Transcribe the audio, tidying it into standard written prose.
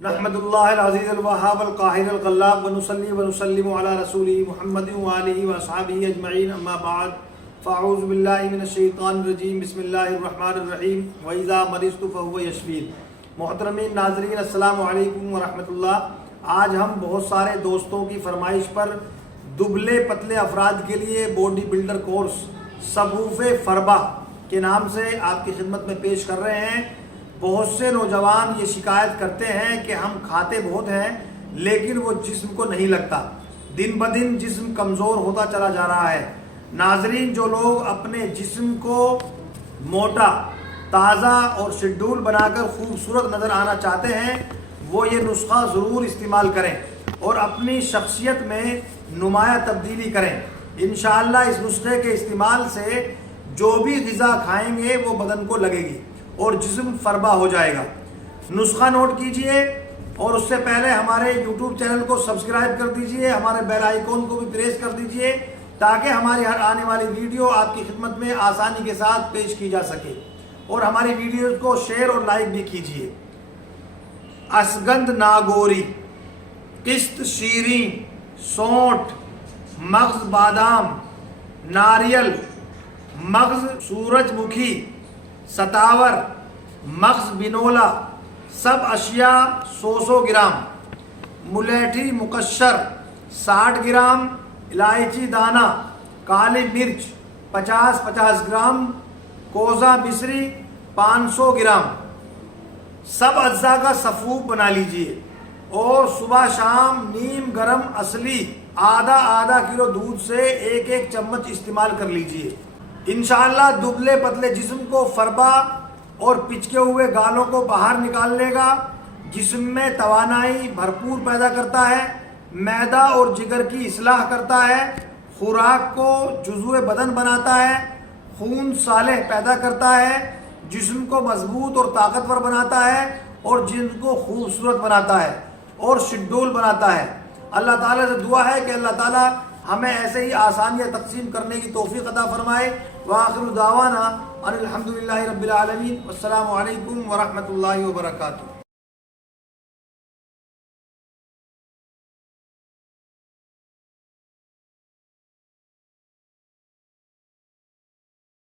نحمد اللہ العزیز الوہاب القاہر الغلاب ونصلی ونسلم علی رسولہ محمد وآلہ واصحابہ اجمعین اما بعد فاعوذ باللہ من الشیطان الرجیم بسم اللہ الرحمن الرحیم وَإِذَا مَرِضْتُ فَهُوَ يَشْفِينِ۔ محترمین ناظرین السلام علیکم ورحمۃ اللہ۔ آج ہم بہت سارے دوستوں کی فرمائش پر دبلے پتلے افراد کے لیے باڈی بلڈر کورس صفوف فربہ کے نام سے آپ کی خدمت میں پیش کر رہے ہیں۔ بہت سے نوجوان یہ شکایت کرتے ہیں کہ ہم کھاتے بہت ہیں لیکن وہ جسم کو نہیں لگتا، دن بدن جسم کمزور ہوتا چلا جا رہا ہے۔ ناظرین، جو لوگ اپنے جسم کو موٹا، تازہ اور شیڈول بنا کر خوبصورت نظر آنا چاہتے ہیں وہ یہ نسخہ ضرور استعمال کریں اور اپنی شخصیت میں نمایاں تبدیلی کریں۔ انشاءاللہ اس نسخے کے استعمال سے جو بھی غذا کھائیں گے وہ بدن کو لگے گی اور جسم فربہ ہو جائے گا۔ نسخہ نوٹ کیجئے اور اس سے پہلے ہمارے یوٹیوب چینل کو سبسکرائب کر دیجئے، ہمارے بیل آئیکن کو بھی پریس کر دیجئے تاکہ ہماری ہر آنے والی ویڈیو آپ کی خدمت میں آسانی کے ساتھ پیش کی جا سکے، اور ہماری ویڈیوز کو شیئر اور لائک بھی کیجئے۔ اسگند ناگوری، قسط شیریں، سونٹ، مغز بادام، ناریل، مغز سورج مکھی، ستاور، مغز بنولا، سب اشیاء 100 گرام، ملیٹھی مقشر 60 گرام، الائچی دانہ، کالی مرچ 50 گرام، کوزہ مصری 500 گرام، سب اجزاء کا صفوف بنا لیجئے اور صبح شام نیم گرم اصلی آدھا کلو دودھ سے ایک چمچ استعمال کر لیجئے۔ انشاءاللہ دبلے پتلے جسم کو فربہ اور پچکے ہوئے گالوں کو باہر نکال لے گا، جسم میں توانائی بھرپور پیدا کرتا ہے، معدہ اور جگر کی اصلاح کرتا ہے، خوراک کو جزو بدن بناتا ہے، خون صالح پیدا کرتا ہے، جسم کو مضبوط اور طاقتور بناتا ہے اور جسم کو خوبصورت بناتا ہے اور شیڈول بناتا ہے۔ اللہ تعالیٰ سے دعا ہے کہ اللہ تعالیٰ ہمیں ایسے ہی آسانیاں تقسیم کرنے کی توفیق عطا فرمائے۔ وآخر دعوانا ان الحمدللہ رب العالمین، والسلام علیکم ورحمۃ اللہ وبرکاتہ۔